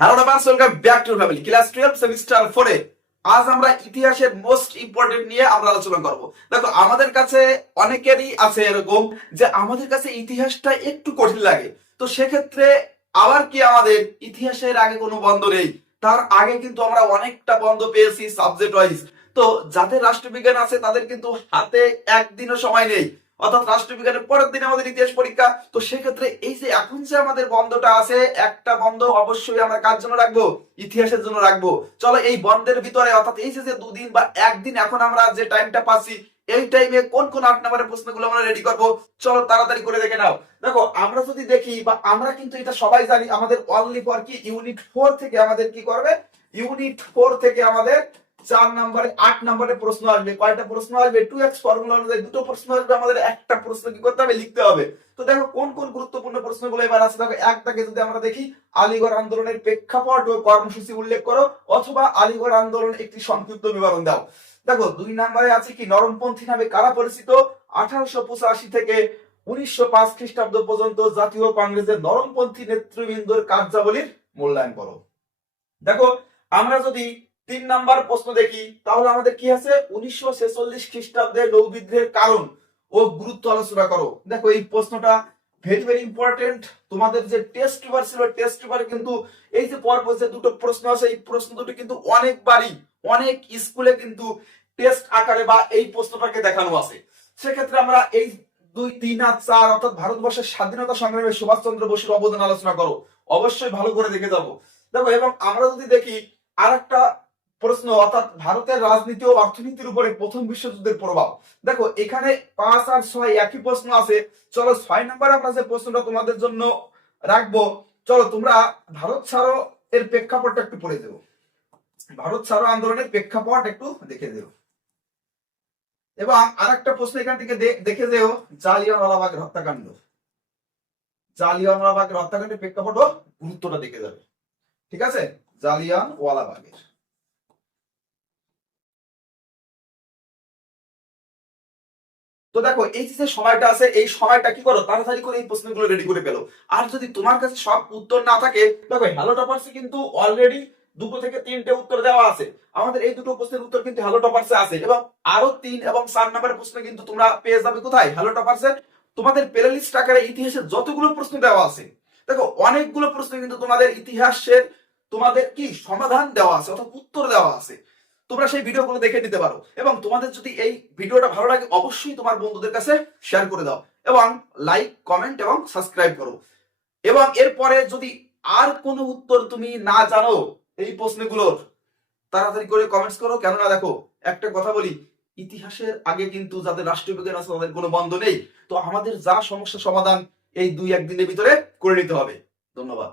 Hello নামাজ, welcome back to family class 12 semester 4 এ আজ আমরা ইতিহাসের মোস্ট ইম্পর্টেন্ট নিয়ে আমরা আলোচনা করব। দেখো, আমাদের কাছে অনেকেরই আছে এরকম যে আমাদের কাছে ইতিহাসটা একটু কঠিন লাগে। তো সেক্ষেত্রে আবার কি আমাদের ইতিহাসের আগে কোনো বন্ধ নেই? তার আগে কিন্তু আমরা অনেকটা বন্ধ পেয়েছি সাবজেক্ট ওয়াইজ। তো যাদের রাষ্ট্রবিজ্ঞান আছে তাদের কিন্তু হাতে একদিনও সময় নেই, অর্থাৎ রাষ্ট্রবিজ্ঞানের পরের দিন আমাদের ইতিহাস পরীক্ষা। তো সেক্ষেত্রে এই যে এখন যে আমাদের বন্ধটা আছে, একটা বন্ধ অবশ্যই আমরা কার জন্য রাখবো? ইতিহাসের জন্য রাখবো। চলো এই বন্ধের ভিতরে, অর্থাৎ এই যে দুদিন বা একদিন এখন আমরা যে টাইমটা পাচ্ছি, এই টাইমে কোন কোন 8 নম্বরের প্রশ্নগুলো আমরা রেডি করবো, চলো তাড়াতাড়ি করে দেখে নাও। দেখো, আমরা যদি দেখি বা আমরা কিন্তু এটা সবাই জানি, আমাদের অনলি ফর কি ইউনিট 4 থেকে আমাদের কি করবে, ইউনিট 4 থেকে আমাদের 4 নম্বরে 8 নম্বরের প্রশ্ন আসবে। কয়টা প্রশ্ন আসবে? 2x ফর্মুলা অনুযায়ী দুটো প্রশ্ন আসবে, আমাদের একটা প্রশ্ন কি করতে হবে? লিখতে হবে। তো দেখো কোন কোন গুরুত্বপূর্ণ প্রশ্নগুলো এবার আছে। দেখো, এক দাগে যদি আমরা দেখি, আলীগড় আন্দোলনের প্রেক্ষাপট ও কর্মসূচি উল্লেখ করো, অথবা আলীগড় আন্দোলন একটি সংক্ষিপ্ত বিবরণ দাও। দেখো 2 নম্বরে আছে কি, নরমপন্থী নামে কারা পরিচিত? 1885 থেকে 1905 খ্রিস্টাব্দ পর্যন্ত জাতীয় কংগ্রেসের নরমপন্থী নেতৃবৃন্দর কার্যাবলীর মূল্যায়ন করো। দেখো, আমরা যদি 3 নাম্বার প্রশ্ন দেখি, তাহলে আমাদের কি আছে? 1946 খ্রিস্টাব্দে নৌবিদ্রোহের কারণ ও গুরুত্ব আলোচনা করো। দেখো, এই প্রশ্নটা ভেরি ভেরি ইম্পর্টেন্ট। তোমাদের যে টেস্ট পেপার ছিল, টেস্ট পেপারে কিন্তু এই যে পরপর যে দুটো প্রশ্ন আছে, এই প্রশ্ন দুটো কিন্তু অনেকবারই অনেক স্কুলে কিন্তু টেস্ট আকারে বা এই প্রশ্নটাকে দেখানো আছে। সেক্ষেত্রে আমরা এই 2, 3 আর 4, অর্থাৎ ভারতবর্ষের স্বাধীনতা সংগ্রামে সুভাষচন্দ্র বসুর অবদান আলোচনা করো। অবশ্যই ভালো করে দেখে যাবো। দেখো, এবং আমরা যদি দেখি আরেকটা প্রশ্ন, অর্থাৎ ভারতের রাজনীতি ও অর্থনীতির উপরে প্রথম বিশ্বযুদ্ধের প্রভাব। দেখো, এখানে 5 আর 6 একই প্রশ্ন আছে। চলো 6 নম্বরে আমরা যে প্রশ্নটা তোমাদের জন্য রাখবো, চলো তোমরা ভারত ছাড়ো এর প্রেক্ষাপটটা একটু পড়ে দেবো। ভারত ছাড়ো আন্দোলনের প্রেক্ষাপট একটু দেখে দেবো। এবং আরেকটা প্রশ্ন এখান থেকে দেখে দেও, জালিয়ানওয়ালাবাগের হত্যাকাণ্ড। জালিয়ানওয়ালাবাগের হত্যাকাণ্ডের প্রেক্ষাপট ও গুরুত্বটা দেখে যাবে। ঠিক আছে, জালিয়ানওয়ালাবাগের। তো দেখো, এই যে সময়টা আছে, এই সময়টা কি করো, তাড়াতাড়ি করে এই প্রশ্নগুলো রেডি করে ফেলো। আর যদি তোমার কাছে সব উত্তর না থাকে, দেখো হ্যালো টপার্সে কিন্তু অলরেডি 2 থেকে 3টে উত্তর দেওয়া আছে। আমাদের এই দুটো প্রশ্নের উত্তর কিন্তু হ্যালো টপার্সে আছে, এবং আরো 3 এবং 4 নম্বরের প্রশ্ন কিন্তু তোমরা পেয়ে যাবে কোথায়? হ্যালো টপার্সে। তোমাদের প্লেলিস্ট আকারে ইতিহাসের যতগুলো প্রশ্ন দেওয়া আছে, দেখো অনেকগুলো প্রশ্ন কিন্তু তোমাদের ইতিহাসের তোমাদের কি সমাধান দেওয়া আছে, অর্থাৎ উত্তর দেওয়া আছে। তোমরা সেই ভিডিওগুলো দেখে নিতে পারো। এবং তোমাদের যদি এই ভিডিওটা ভালো লাগে, অবশ্যই তোমার বন্ধুদের কাছে শেয়ার করে দাও, এবং লাইক, কমেন্ট এবং সাবস্ক্রাইব করো। এবং এরপরে যদি আর কোনো উত্তর তুমি না জানো এই প্রশ্নগুলোর, তাড়াতাড়ি করে কমেন্টস করো। কেননা দেখো, একটা কথা বলি, ইতিহাসের আগে কিন্তু যাদের রাষ্ট্রবিজ্ঞান আছে তাদের কোনো বন্ধ নেই। তো আমাদের যা সমস্যা সমাধান এই 2-1 দিনের ভিতরে করে নিতে হবে। ধন্যবাদ।